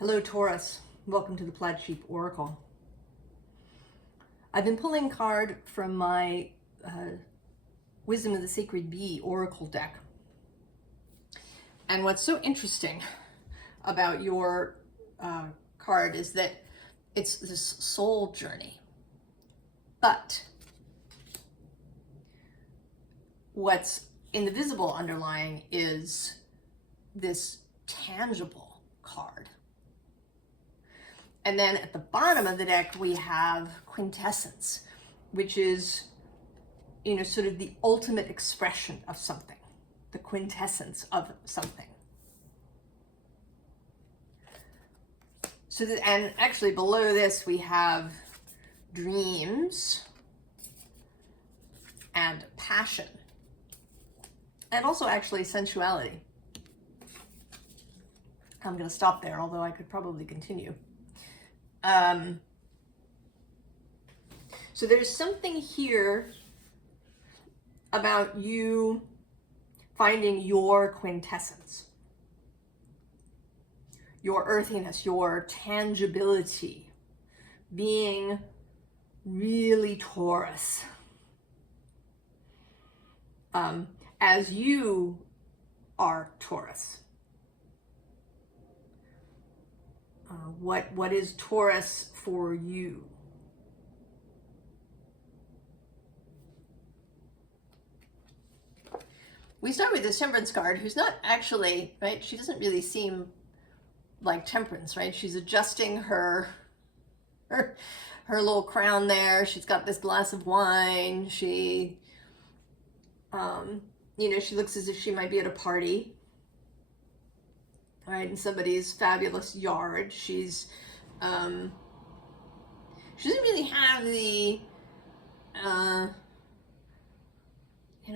Hello Taurus, welcome to the Plaid Sheep Oracle. I've been pulling card from my Wisdom of the Sacred Bee Oracle deck. And what's so interesting about your card is that it's this soul journey. But what's in the visible underlying is this tangible card. And then at the bottom of the deck, we have Quintessence, which is, sort of the ultimate expression of something, the quintessence of something. So, and actually below this, we have dreams and passion, and also actually sensuality. I'm going to stop there, although I could probably continue. So there's something here about you finding your quintessence, your earthiness, your tangibility, being really Taurus, as you are Taurus. What is Taurus for you? We start with the Temperance card, who's not actually, right? She doesn't really seem like Temperance, right? She's adjusting her little crown there. She's got this glass of wine. She, she looks as if she might be at a party. Right, in somebody's fabulous yard. She doesn't really have the,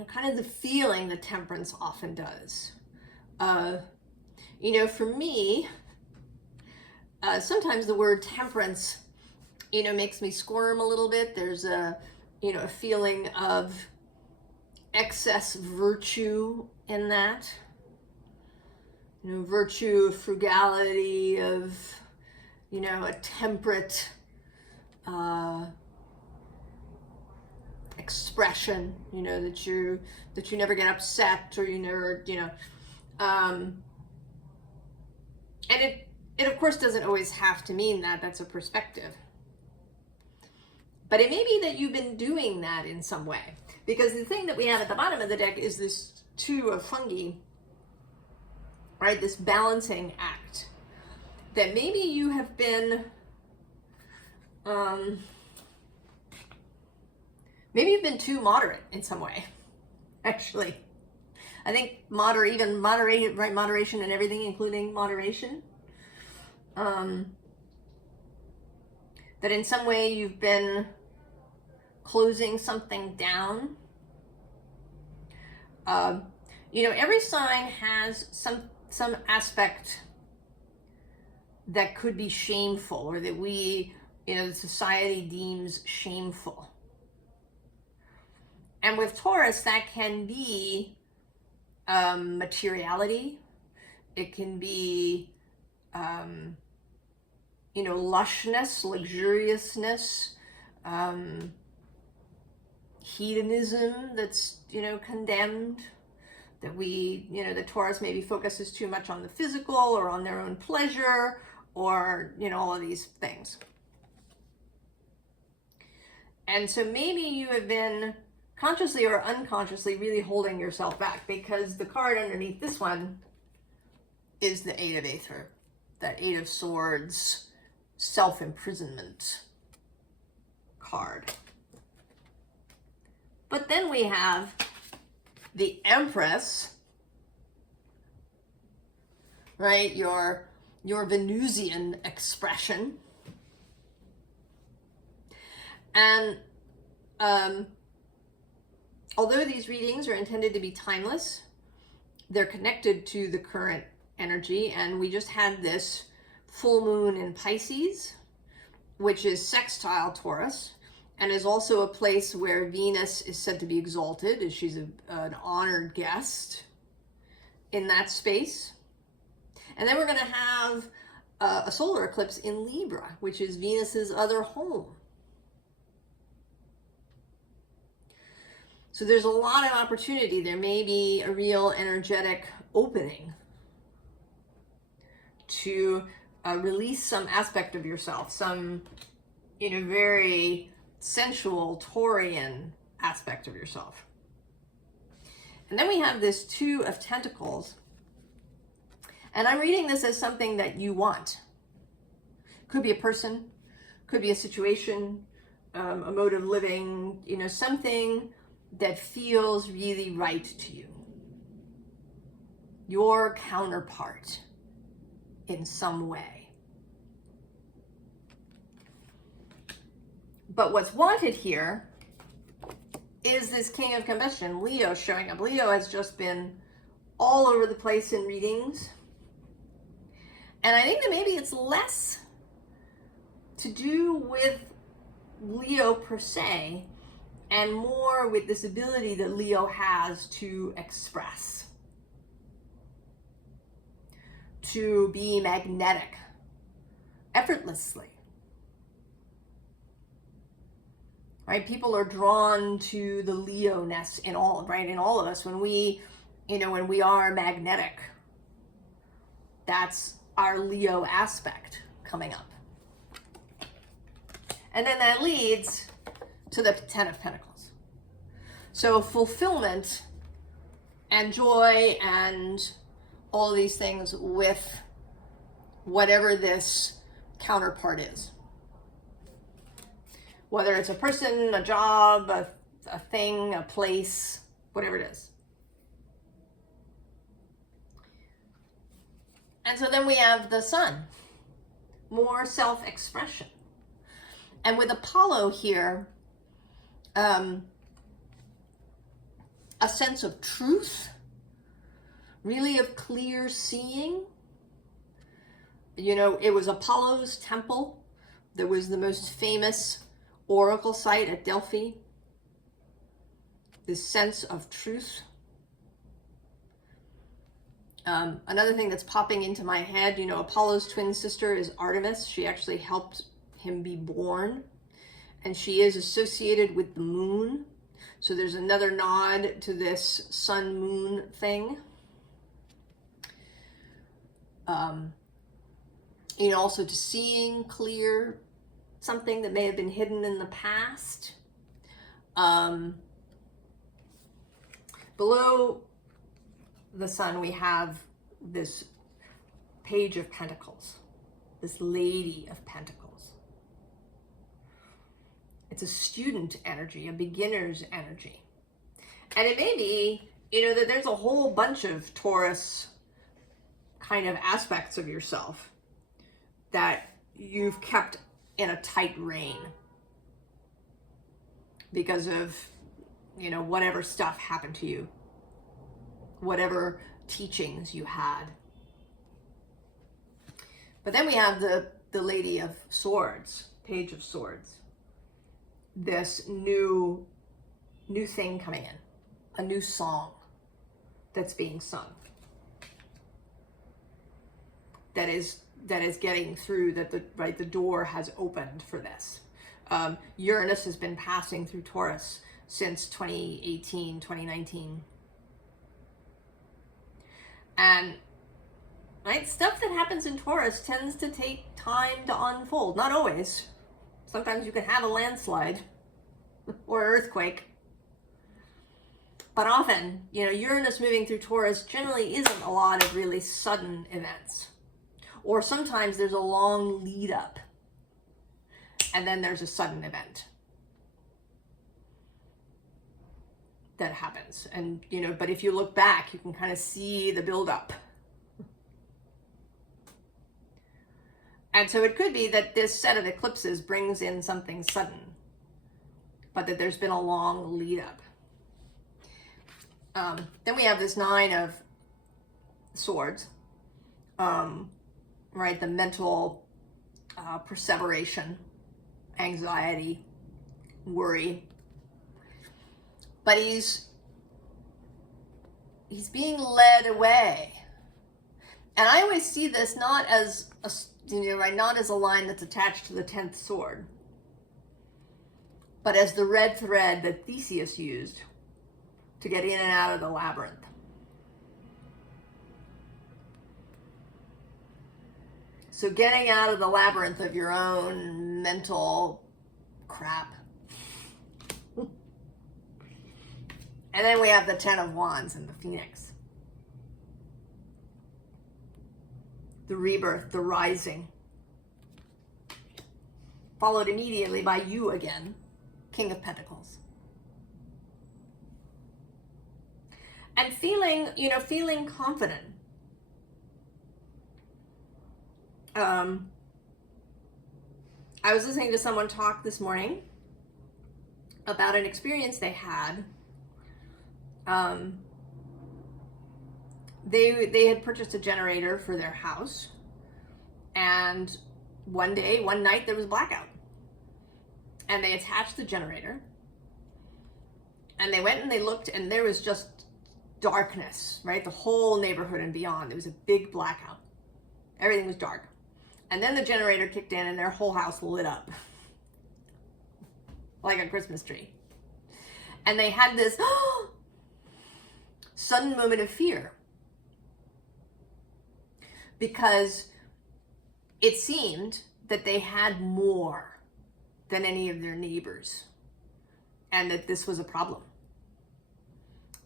kind of the feeling that Temperance often does. For me, sometimes the word temperance, makes me squirm a little bit. There's a feeling of excess virtue in that. Virtue, frugality, of, a temperate expression, that you never get upset, or you never, and it of course doesn't always have to mean that. That's a perspective. But it may be that you've been doing that in some way, because the thing that we have at the bottom of the deck is this two of fungi. Right, this balancing act that maybe you have been, maybe you've been too moderate in some way. Actually, I think moderation and everything, including moderation. That in some way you've been closing something down. Every sign has some aspect that could be shameful, or that we, society deems shameful. And with Taurus, that can be materiality. It can be, lushness, luxuriousness, hedonism that's, condemned. That we, that Taurus maybe focuses too much on the physical or on their own pleasure, or, all of these things. And so maybe you have been consciously or unconsciously really holding yourself back, because the card underneath this one is the Eight of Aether, that Eight of Swords, self-imprisonment card. But then we have the Empress, right? Your Venusian expression. And although these readings are intended to be timeless, they're connected to the current energy. And we just had this full moon in Pisces, which is sextile Taurus, and is also a place where Venus is said to be exalted, as she's an honored guest in that space. And then we're going to have a solar eclipse in Libra, which is Venus's other home. So there's a lot of opportunity. There may be a real energetic opening to release some aspect of yourself, some, very sensual Taurian aspect of yourself. And then we have this Two of Pentacles. And I'm reading this as something that you want. Could be a person, could be a situation, a mode of living, something that feels really right to you. Your counterpart in some way. But what's wanted here is this King of Combustion, Leo, showing up. Leo has just been all over the place in readings. And I think that maybe it's less to do with Leo per se, and more with this ability that Leo has to express, to be magnetic, effortlessly. Right? People are drawn to the Leo-ness in all of us. When we are magnetic, that's our Leo aspect coming up. And then that leads to the Ten of Pentacles. So fulfillment and joy and all of these things with whatever this counterpart is. Whether it's a person, a job, a thing, a place, whatever it is. And so then we have the Sun, more self-expression. And with Apollo here, a sense of truth, really of clear seeing. It was Apollo's temple that was the most famous oracle site at Delphi. This sense of truth. Another thing that's popping into my head, Apollo's twin sister is Artemis. She actually helped him be born, and she is associated with the moon. So there's another nod to this sun-moon thing. Also to seeing clear something that may have been hidden in the past. Below the Sun, we have this Page of Pentacles, this Lady of Pentacles. It's a student energy, a beginner's energy. And it may be, that there's a whole bunch of Taurus kind of aspects of yourself that you've kept in a tight rein because of, whatever stuff happened to you, whatever teachings you had. But then we have the Lady of Swords, Page of Swords. This new thing coming in, a new song that's being sung, that is getting through, that the door has opened for this. Uranus has been passing through Taurus since 2018, 2019. And stuff that happens in Taurus tends to take time to unfold. Not always. Sometimes you can have a landslide or an earthquake. But often, Uranus moving through Taurus generally isn't a lot of really sudden events. Or sometimes there's a long lead up and then there's a sudden event that happens. And, but if you look back, you can kind of see the buildup. And so it could be that this set of eclipses brings in something sudden, but that there's been a long lead up. Then we have this Nine of Swords, right? The mental perseveration, anxiety, worry. But he's being led away. And I always see this not as a, right, not as a line that's attached to the 10th sword, but as the red thread that Theseus used to get in and out of the labyrinth. So getting out of the labyrinth of your own mental crap. And then we have the 10 of Wands and the Phoenix. The rebirth, the rising. Followed immediately by you again, King of Pentacles. And feeling, feeling confident. I was listening to someone talk this morning about an experience they had. They had purchased a generator for their house, and one night there was a blackout, and they attached the generator, and they went and they looked, and there was just darkness, right? The whole neighborhood and beyond. There was a big blackout. Everything was dark. And then the generator kicked in and their whole house lit up like a Christmas tree. And they had this sudden moment of fear because it seemed that they had more than any of their neighbors and that this was a problem.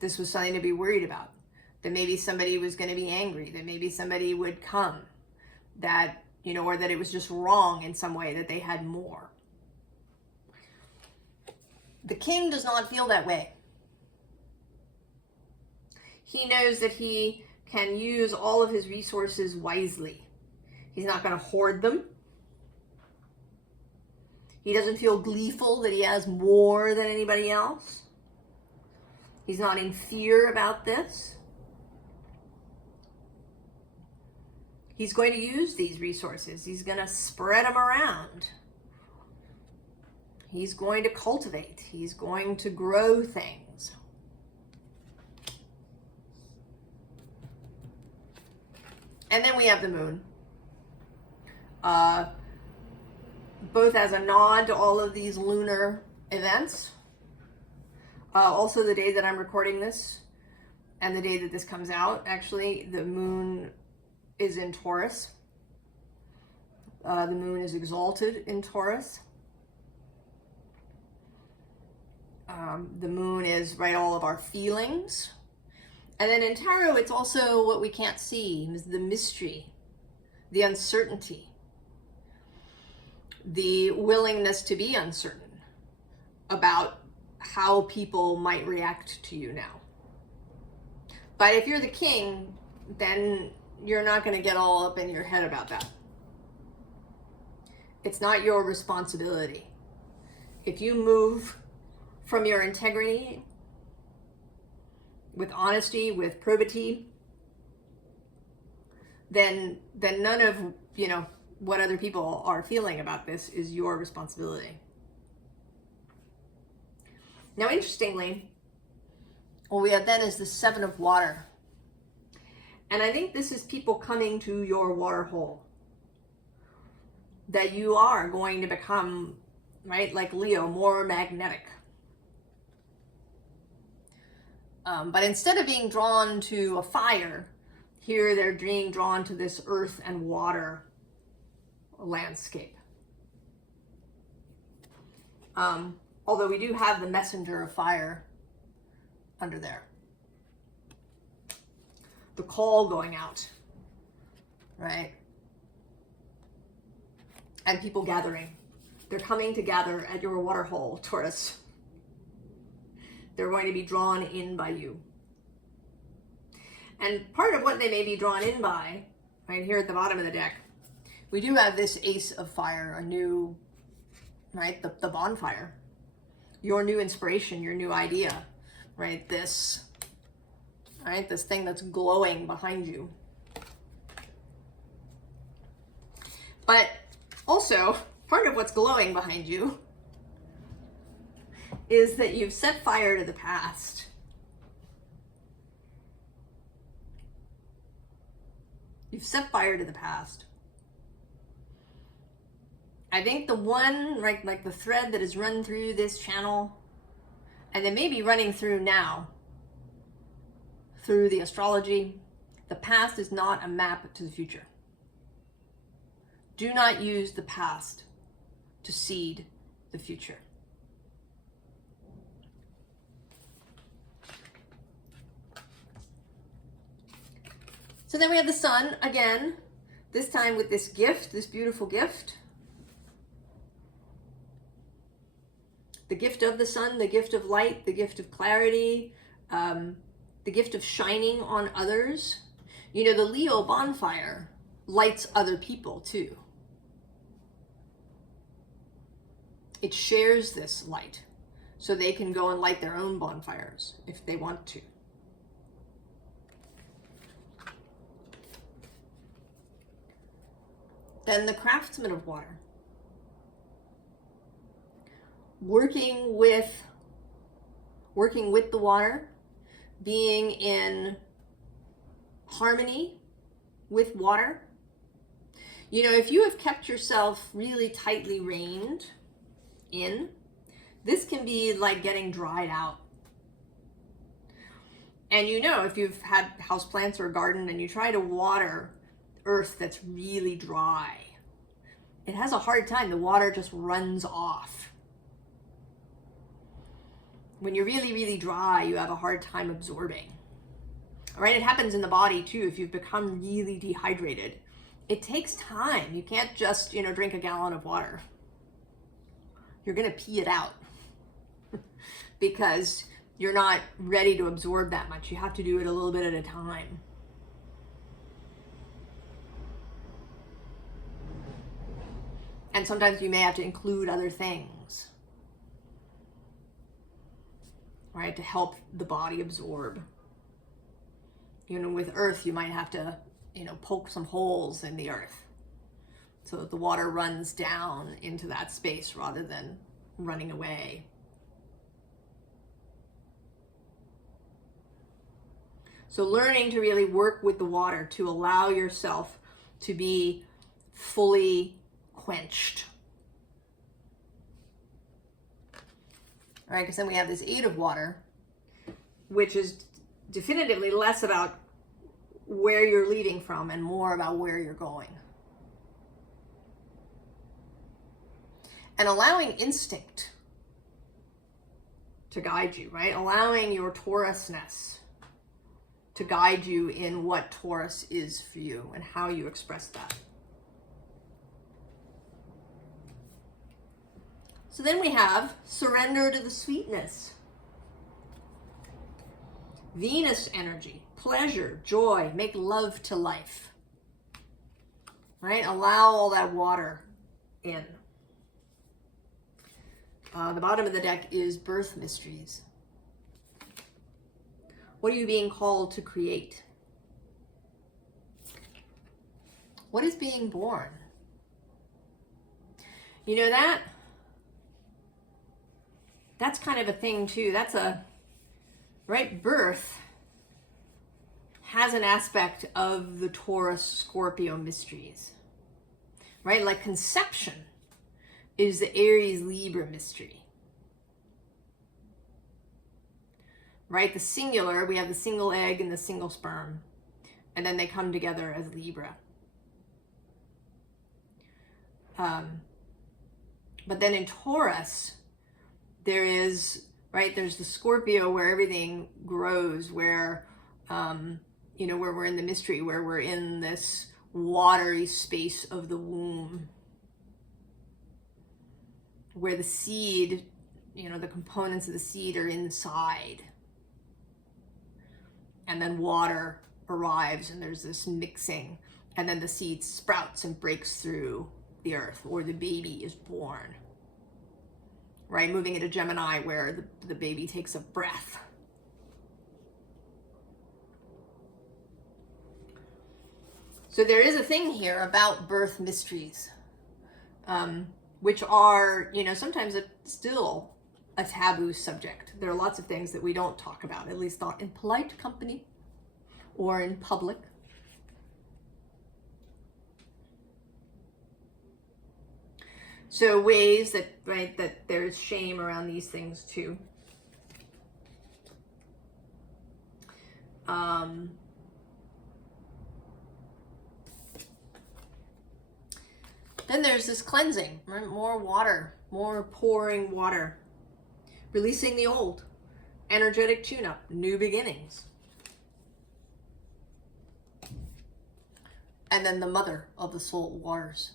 This was something to be worried about. That maybe somebody was going to be angry, that maybe somebody would come, that, or that it was just wrong in some way, that they had more. The king does not feel that way. He knows that he can use all of his resources wisely. He's not going to hoard them. He doesn't feel gleeful that he has more than anybody else. He's not in fear about this. He's going to use these resources. He's going to spread them around. He's going to cultivate. He's going to grow things. And then we have the moon. Both as a nod to all of these lunar events. Also the day that I'm recording this and the day that this comes out, actually, the moon is in Taurus. The moon is exalted in Taurus. The moon is, right, all of our feelings. And then in tarot, it's also what we can't see, the mystery, the uncertainty, the willingness to be uncertain about how people might react to you now. But if you're the king, then you're not going to get all up in your head about that. It's not your responsibility. If you move from your integrity, with honesty, with probity, then none of, what other people are feeling about this is your responsibility. Now, interestingly, what we have then is the 7 of water. And I think this is people coming to your water hole. That you are going to become, right, like Leo, more magnetic. But instead of being drawn to a fire, here they're being drawn to this earth and water landscape. Although we do have the messenger of fire under there. The call going out, right? And people gathering. They're coming to gather at your water hole, Taurus. They're going to be drawn in by you. And part of what they may be drawn in by, right here at the bottom of the deck, we do have this Ace of Fire, a new, right, the bonfire. Your new inspiration, your new idea, right, this thing that's glowing behind you. But also, part of what's glowing behind you is that you've set fire to the past. You've set fire to the past. I think the one, right, like the thread that is run through this channel, and then maybe running through now, through the astrology, the past is not a map to the future. Do not use the past to seed the future. So then we have the sun again, this time with this gift, this beautiful gift. The gift of the sun, the gift of light, the gift of clarity, the gift of shining on others. You know, the Leo bonfire lights other people too. It shares this light so they can go and light their own bonfires if they want to. Then the craftsman of water. Working with the water, being in harmony with water. You know, if you have kept yourself really tightly reined in, this can be like getting dried out. And you know, if you've had houseplants or a garden and you try to water earth that's really dry, it has a hard time. The water just runs off. When you're really, really dry, you have a hard time absorbing. All right, it happens in the body too. If you've become really dehydrated, it takes time. You can't just, you know, drink a gallon of water. You're gonna pee it out because you're not ready to absorb that much. You have to do it a little bit at a time. And sometimes you may have to include other things, right, to help the body absorb. You know, with earth, you might have to, you know, poke some holes in the earth so that the water runs down into that space rather than running away. So learning to really work with the water to allow yourself to be fully quenched. All right, because then we have this 8 of water, which is definitively less about where you're leaving from and more about where you're going. And allowing instinct to guide you, right? Allowing your Taurusness to guide you in what Taurus is for you and how you express that. So then we have surrender to the sweetness. Venus energy, pleasure, joy, make love to life. Right? Allow all that water in. The bottom of the deck is birth mysteries. What are you being called to create? What is being born? You know, that's kind of a thing too. That's a, right, birth has an aspect of the Taurus Scorpio mysteries, right? Like conception is the Aries Libra mystery, right? The singular, we have the single egg and the single sperm, and then they come together as Libra. But then in Taurus, there is, right, there's the Scorpio where everything grows, where, you know, where we're in the mystery, where we're in this watery space of the womb, where the seed, you know, the components of the seed are inside. And then water arrives and there's this mixing, and then the seed sprouts and breaks through the earth, or the baby is born. Right, moving into Gemini where the baby takes a breath. So there is a thing here about birth mysteries, which are, you know, sometimes still a taboo subject. There are lots of things that we don't talk about, at least not in polite company or in public. So ways that, right, that there's shame around these things too. Then there's this cleansing, right? More water, more pouring water, releasing the old, energetic tune-up, new beginnings. And then the mother of the soul waters.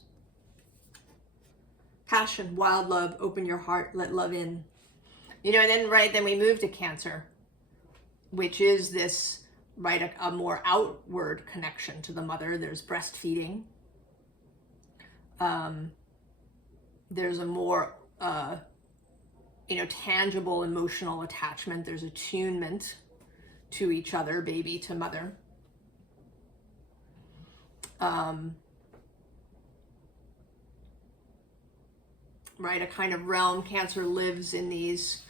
Passion, wild love, open your heart, let love in. You know, and then, right, then we move to Cancer, which is this, right, a more outward connection to the mother. There's breastfeeding. There's a more, you know, tangible emotional attachment. There's attunement to each other, baby to mother. Right, a kind of realm. Cancer lives in these,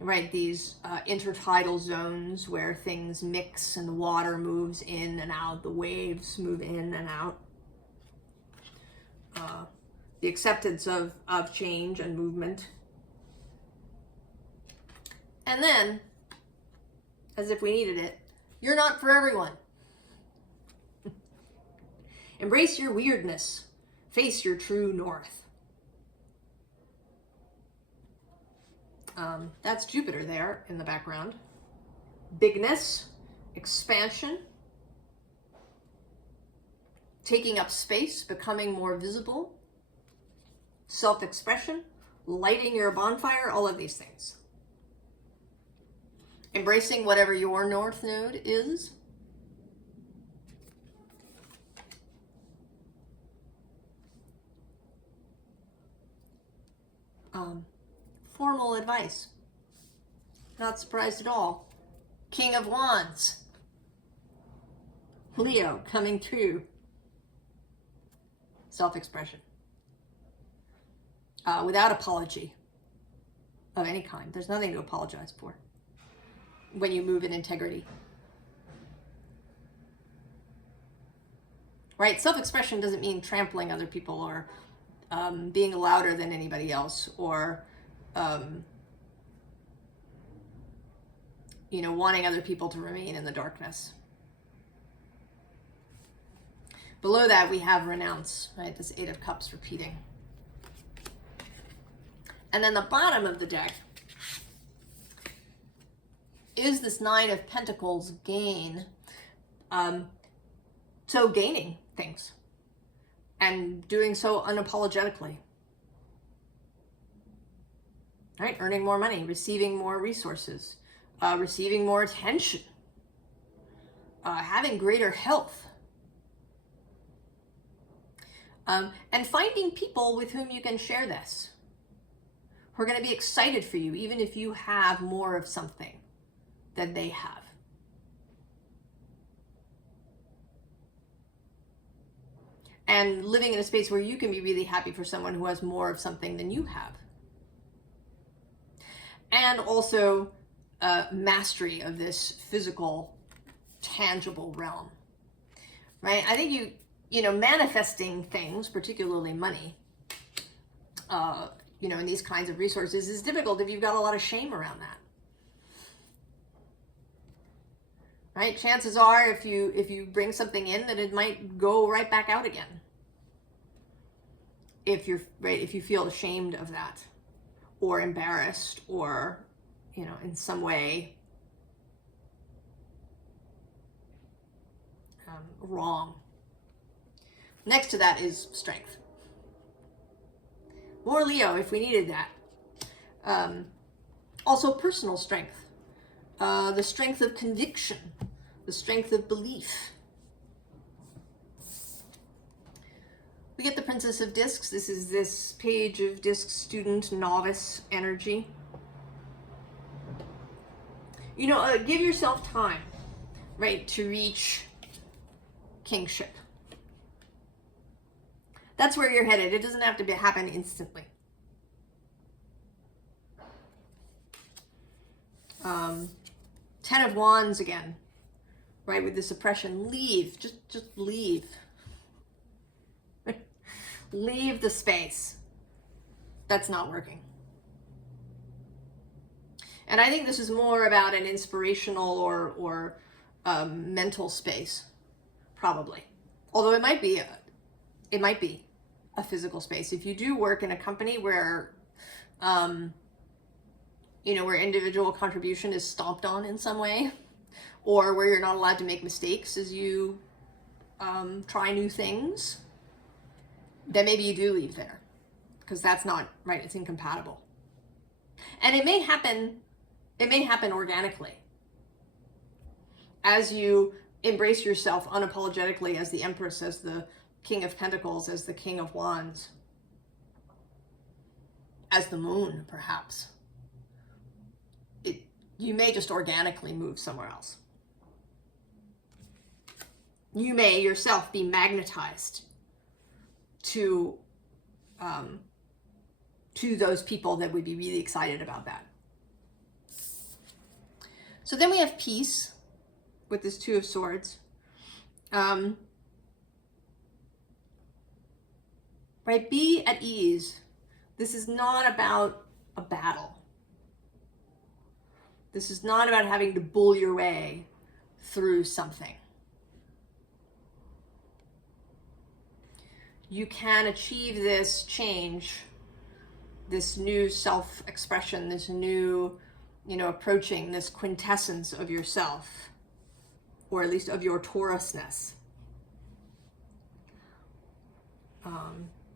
right, these intertidal zones where things mix and the water moves in and out, the waves move in and out. The acceptance of change and movement. And then, as if we needed it, you're not for everyone. Embrace your weirdness. Face your true north. That's Jupiter there in the background. Bigness, expansion, taking up space, becoming more visible, self-expression, lighting your bonfire, all of these things. Embracing whatever your north node is. Formal advice. Not surprised at all. King of Wands. Leo coming through. Self-expression. Without apology of any kind. There's nothing to apologize for when you move in integrity. Right? Self-expression doesn't mean trampling other people or being louder than anybody else or you know, wanting other people to remain in the darkness. Below that we have renounce, right? This 8 of Cups repeating. And then the bottom of the deck is this 9 of Pentacles, gain. So gaining things and doing so unapologetically. Right? Earning more money, receiving more resources, receiving more attention, having greater health. And finding people with whom you can share this, who are going to be excited for you, even if you have more of something than they have. And living in a space where you can be really happy for someone who has more of something than you have. And also mastery of this physical, tangible realm, right? I think you know, manifesting things, particularly money, you know, in these kinds of resources is difficult if you've got a lot of shame around that. Right? Chances are if you bring something in that it might go right back out again. If you feel ashamed of that or embarrassed or, you know, in some way wrong. Next to that is strength. More Leo if we needed that. Also personal strength. The strength of conviction. The strength of belief. We get the Princess of Discs. This is this Page of Discs student, novice energy. You know, give yourself time, right, to reach kingship. That's where you're headed. It doesn't have to happen instantly. Ten of Wands again, right, with this oppression. Leave, just leave. Leave the space. that's not working. And I think this is more about an inspirational or mental space, probably. Although it might be a physical space. If you do work in a company where, where individual contribution is stomped on in some way, or where you're not allowed to make mistakes as you try new things, then maybe you do leave there, because that's not right. It's incompatible. And it may happen organically as you embrace yourself unapologetically as the Empress, as the King of Pentacles, as the King of Wands, as the Moon, perhaps. You may just organically move somewhere else. You may yourself be magnetized to those people that would be really excited about that. So then we have peace with this Two of Swords. Right, be at ease. This is not about a battle. This is not about having to bull your way through something. You can achieve this change, this new self-expression, this new, approaching this quintessence of yourself, or at least of your Taurusness.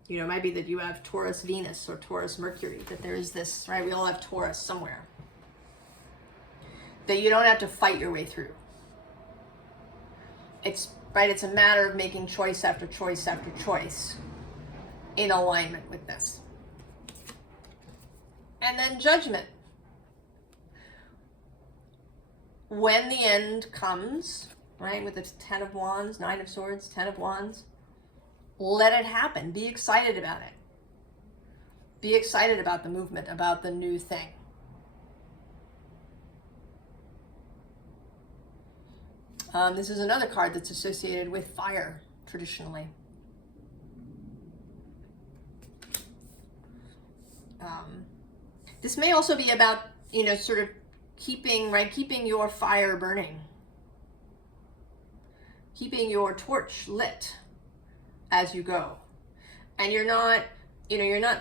It might be that you have Taurus Venus or Taurus Mercury, that there is this, right? We all have Taurus somewhere, that you don't have to fight your way through. It's a matter of making choice after choice after choice in alignment with this. And then Judgment. When the end comes, right, with the Ten of Wands, Nine of Swords, Ten of Wands, let it happen. Be excited about it. Be excited about the movement, about the new thing. This is another card that's associated with fire, traditionally. This may also be about, sort of keeping your fire burning. Keeping your torch lit as you go. And you're not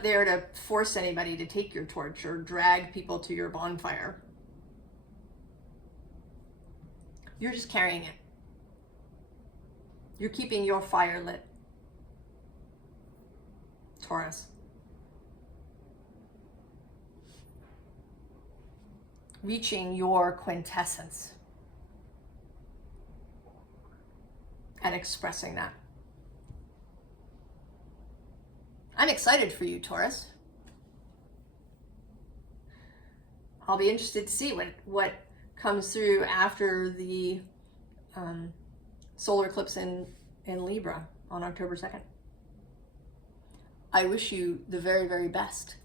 there to force anybody to take your torch or drag people to your bonfire. You're just carrying it. You're keeping your fire lit, Taurus. Reaching your quintessence and expressing that. I'm excited for you, Taurus. I'll be interested to see what comes through after the solar eclipse in Libra on October 2nd. I wish you the very, very best,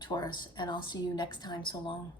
Taurus, and I'll see you next time. So long.